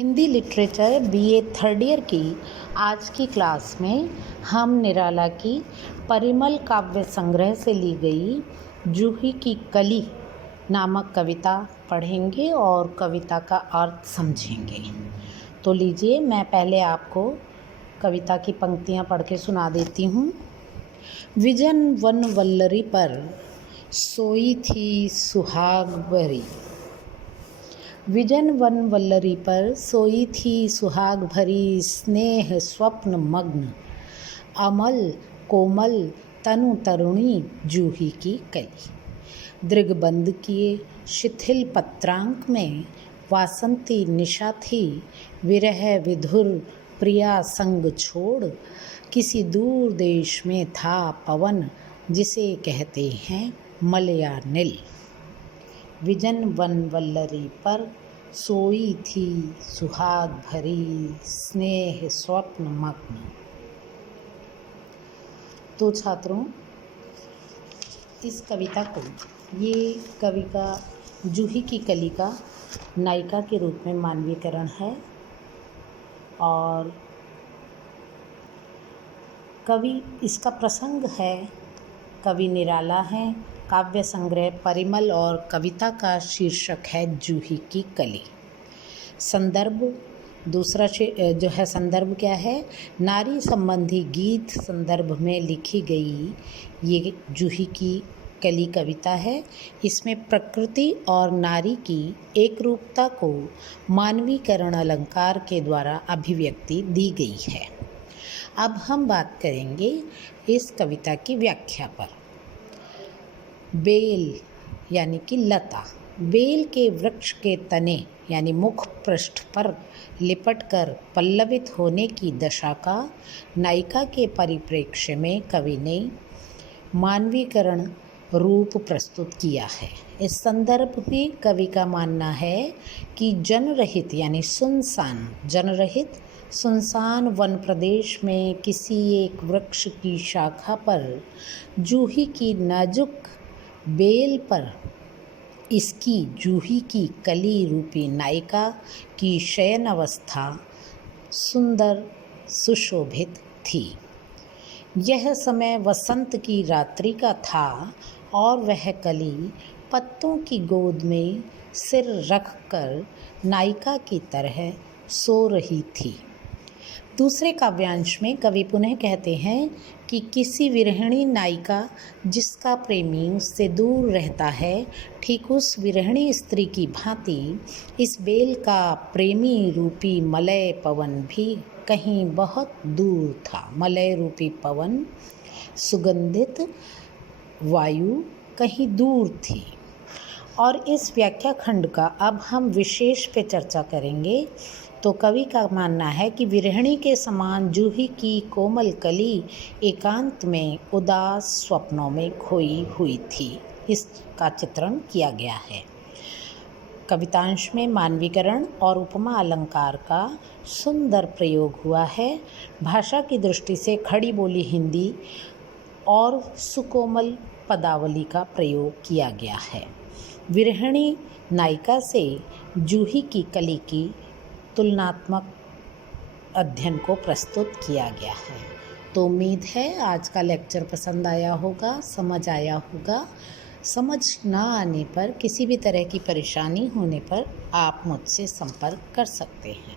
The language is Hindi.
Hindi literature BA third year की आज की क्लास में हम निराला की परिमल काव्य संग्रह से ली गई जूही की कली नामक कविता पढ़ेंगे और कविता का अर्थ समझेंगे। तो लीजिए, मैं पहले आपको कविता की पंक्तियां पढ़ के सुना देती हूँ। विजन वन वल्लरी पर सोई थी सुहाग भरी, विजन वन वल्लरी पर सोई थी सुहाग भरी, स्नेह स्वप्न मग्न अमल कोमल तनु तरुणी जूही की कली। दृगबंद किए शिथिल पत्रांक में वासंती निशा थी, विरह विधुर प्रिया संग छोड़, किसी दूर देश में था पवन जिसे कहते हैं मलयानिल। विजन वन वल्लरी पर सोई थी सुहाग भरी, स्नेह स्वप्न मग्न। तो छात्रों, इस कविता को, ये कवि का जूही की कली का नायिका के रूप में मानवीकरण है और कवि, इसका प्रसंग है, कवि निराला है। काव्य संग्रह परिमल और कविता का शीर्षक है जूही की कली। संदर्भ, दूसरा जो है संदर्भ क्या है? नारी संबंधी गीत संदर्भ में लिखी गई ये जूही की कली कविता है। इसमें प्रकृति और नारी की एक रूपता को मानवीकरण अलंकार के द्वारा अभिव्यक्ति दी गई है। अब हम बात करेंगे इस कविता की व्याख्या पर। बेल यानी कि लता, बेल के वृक्ष के तने यानी मुख पृष्ठ पर लिपटकर पल्लवित होने की दशा का नायिका के परिप्रेक्ष्य में कवि ने मानवीकरण रूप प्रस्तुत किया है। इस संदर्भ में कवि का मानना है कि जनरहित यानी सुनसान वन प्रदेश में किसी एक वृक्ष की शाखा पर जूही की नाजुक बेल पर इसकी जूही की कली रूपी नायिका की शयन अवस्था सुंदर सुशोभित थी। यह समय वसंत की रात्रि का था और वह कली पत्तों की गोद में सिर रखकर नायिका की तरह सो रही थी। दूसरे काव्यांश में कवि पुनः कहते हैं कि किसी विरहिणी नायिका जिसका प्रेमी उससे दूर रहता है, ठीक उस विरहिणी स्त्री की भांति इस बेल का प्रेमी रूपी मलय पवन भी कहीं बहुत दूर था। मलय रूपी पवन, सुगंधित वायु कहीं दूर थी। और इस व्याख्या खंड का अब हम विशेष पे चर्चा करेंगे। तो कवि का मानना है कि विरहिणी के समान जूही की कोमल कली एकांत में उदास स्वप्नों में खोई हुई थी। इसका चित्रण किया गया है। कवितांश में मानवीकरण और उपमा अलंकार का सुंदर प्रयोग हुआ है। भाषा की दृष्टि से खड़ी बोली हिंदी और सुकोमल पदावली का प्रयोग किया गया है। विरहिणी नायिका से जूही की कली की तुलनात्मक अध्ययन को प्रस्तुत किया गया है। तो उम्मीद है आज का लेक्चर पसंद आया होगा, समझ आया होगा। समझ ना आने पर, किसी भी तरह की परेशानी होने पर आप मुझसे संपर्क कर सकते हैं।